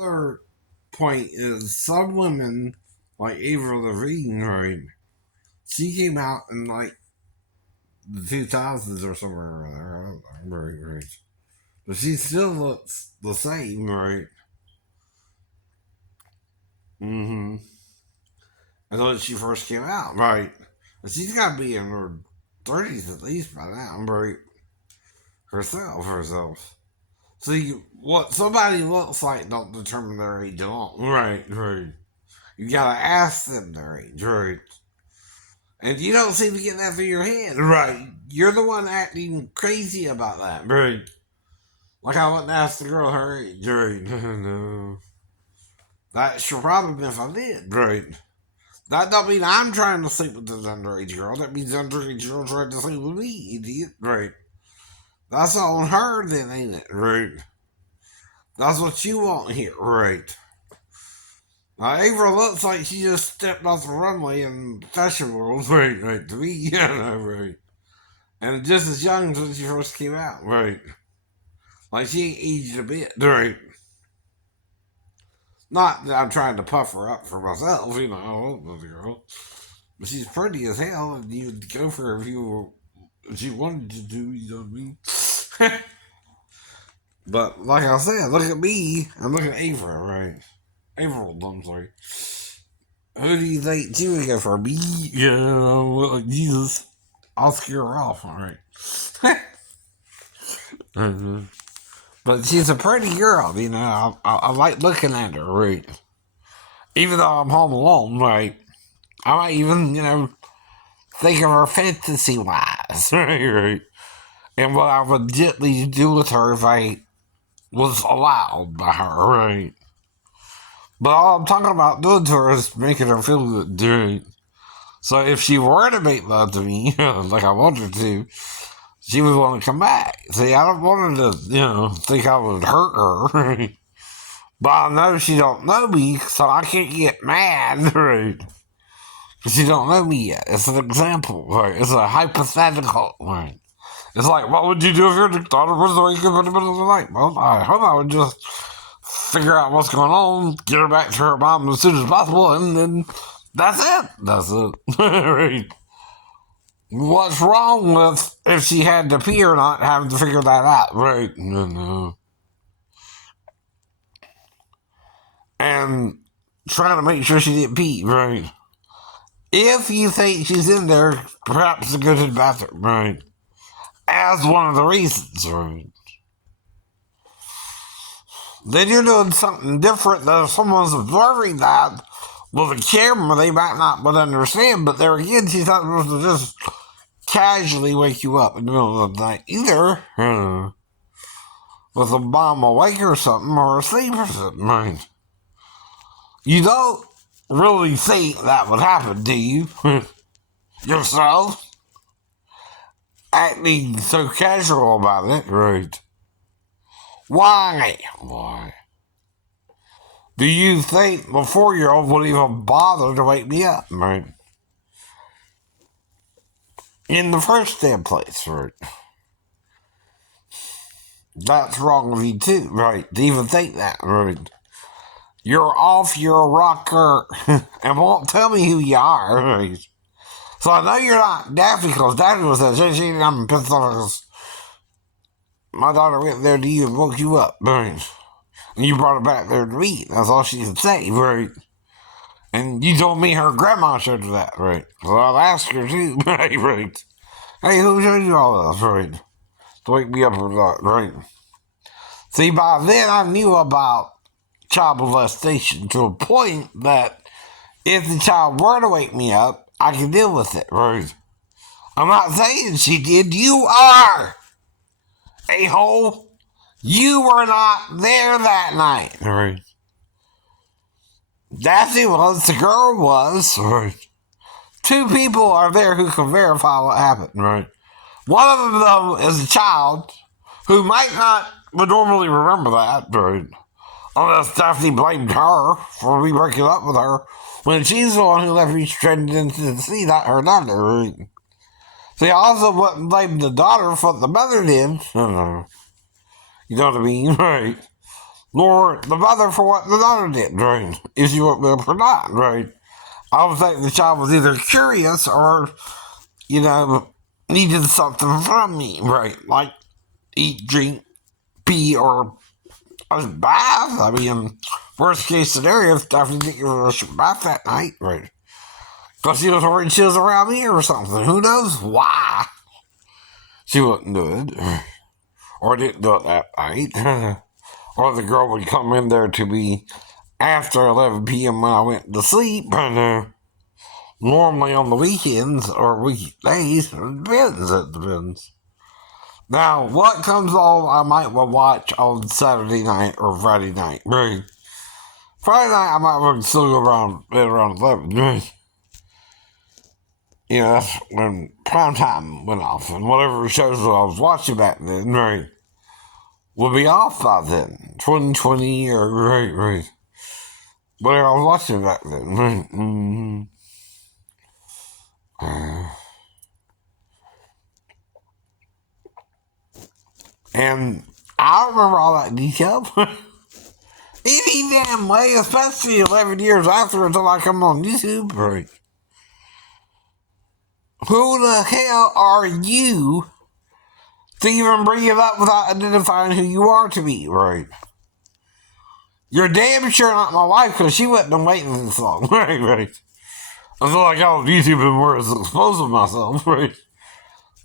Other point is some women, like Avril Levine, right? She came out in like the 2000s or somewhere around there. I don't know, right. But she still looks the same, right? Mm-hmm. As when she first came out, right? And she's got to be in her 30s at least by now, right? Herself. See, what somebody looks like don't determine their age alone. Right. You gotta ask them their age, right? And you don't seem to get that through your head, right? You're the one acting crazy about that, right? Like I wouldn't ask the girl her age, right? No. That sure probably if I did, right? That don't mean I'm trying to sleep with this underage girl. That means the underage girl tried to sleep with me, idiot, right? That's on her then, ain't it, right? That's what you want here, right? Ava looks like she just stepped off the runway in fashion world, right, to me, yeah, right. And just as young as when she first came out, right. Like she ain't aged a bit, right. Not that I'm trying to puff her up for myself, I love the girl. But she's pretty as hell, and you'd go for her if you wanted to do, you know what I mean? But like I said, look at me, and look at Ava, right? April, I'm sorry. Who do you think she would go for? Me? Yeah, well, like Jesus. I'll scare her off, alright. Mhm. But she's a pretty girl, I like looking at her, right? Even though I'm home alone, right? I might even, think of her fantasy wise, right? And what I would gently do with her if I was allowed by her, right? But all I'm talking about doing to her is making her feel good, right? So if she were to make love to me, like I want her to, she would want to come back. See, I don't want her to, think I would hurt her. Right? But I know she don't know me, so I can't get mad, right? Because she don't know me yet. It's an example, right? It's a hypothetical, right? It's like, what would you do if your daughter was awake in the middle of the night? Well, I hope I would just figure out what's going on, get her back to her mom as soon as possible, and then that's it. That's it. Right? What's wrong with if she had to pee or not having to figure that out, right? No. And trying to make sure she didn't pee, right? If you think she's in there, perhaps to go to the bathroom, right? As one of the reasons, right? Then you're doing something different that if someone's observing that with a camera, they might not would understand, but there again, she's not supposed to just casually wake you up in the middle of the night either. With a bomb awake or something, or asleep or something, right? You don't really think that would happen, do you? Yourself? Acting so casual about it, right? Why? Why? Do you think the 4-year-old would even bother to wake me up, right? In the first damn place, right? That's wrong with you too, right? To even think that, right? You're off your rocker and won't tell me who you are, right? So I know you're not Daffy because Daffy was that I'm pissed off because my daughter went there to you and woke you up, right? And you brought her back there to me. That's all she could say, right? And you told me her grandma showed her that, right? So I'll ask her too, right? Hey, who showed you all this, right? To wake me up or not, right? See, by then I knew about child molestation to a point that if the child were to wake me up, I could deal with it, right? I'm not saying she did. You are! A-hole! You were not there that night, right? Daphne was, the girl was, right? Two people are there who can verify what happened, right? One of them, though, is a child who might not would normally remember that, right? Unless Daphne blamed her for me breaking up with her when she's the one who left me stranded into the sea, not her daughter, right? See, I also wouldn't blame the daughter for what the mother did. You know what I mean, right? nor the mother for what the daughter did, right? If she went up or not, right? I would think the child was either curious or, needed something from me, right? Like eat, drink, pee, or a bath. I mean, worst case scenario, if Stephanie didn't give her a bath that night, right? Because she was worried she was around me or something. Who knows why she wouldn't do it. Or didn't do it that night. Or the girl would come in there to me after 11 p.m. when I went to sleep. Normally on the weekends or weekdays, it depends. Now, what comes on, I might watch on Saturday night or Friday night. Right? Friday night, I might still go around 11. Right? That's when prime time went off, and whatever shows I was watching back then, right, would be off by then. 2020 or, right. Whatever I was watching back then, right. And I don't remember all that detail. Any damn way, especially 11 years after until I come on YouTube, right. Who the hell are you to even bring it up without identifying who you are to me, right? You're damn sure not my wife because she wouldn't have waited this long, right. I feel like I was YouTube and words exposing myself, right?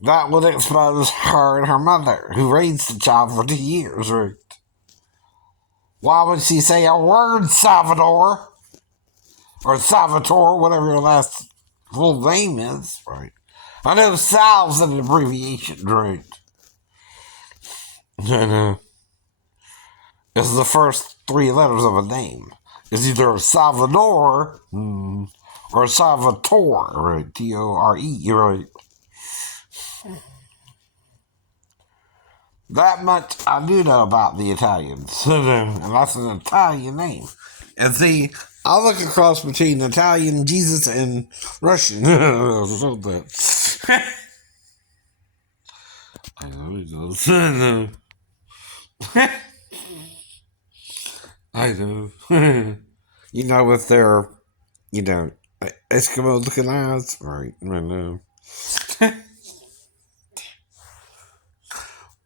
That would expose her and her mother, who raised the child for 2 years, right? Why would she say a word, Salvador? Or Salvatore, whatever your last full name is, right? I know Sal's an abbreviation, right? I know. It's the first 3 letters of a name. It's either Salvador or Salvatore, right? T-O-R-E, right? That much I do know about the Italians. And that's an Italian name. And see, I look across between Italian, Jesus, and Russian. I know he does. I know. I know. With their, Eskimo looking eyes. Right, I know.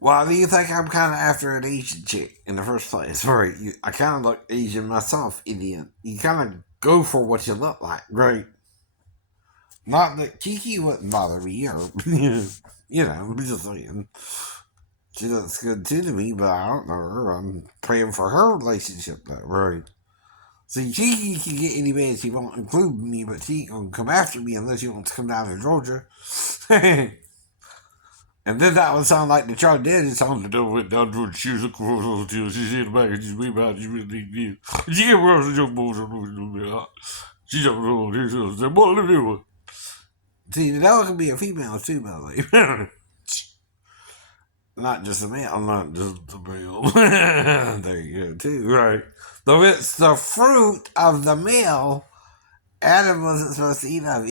Why do you think I'm kind of after an Asian chick in the first place? Right, I kind of look Asian myself, idiot. You kind of go for what you look like, right? Not that Keke wouldn't bother me, or, I'm just saying. She looks good too to me, but I don't know her. I'm praying for her relationship, though, right? See, Keke can get any man she won't, include me, but she ain't gonna come after me unless she wants to come down to Georgia. And then that would sound like the child did. It sounded like went down to she was across the she said back and she's way back. She really did. She came across the jump boat. She jumped over there. She said, "Boy, let me do it." See, that can be a female too, by the way. Not just a male, not just a male. There you go, too, right? Though it's the fruit of the male, Adam wasn't supposed to eat of it.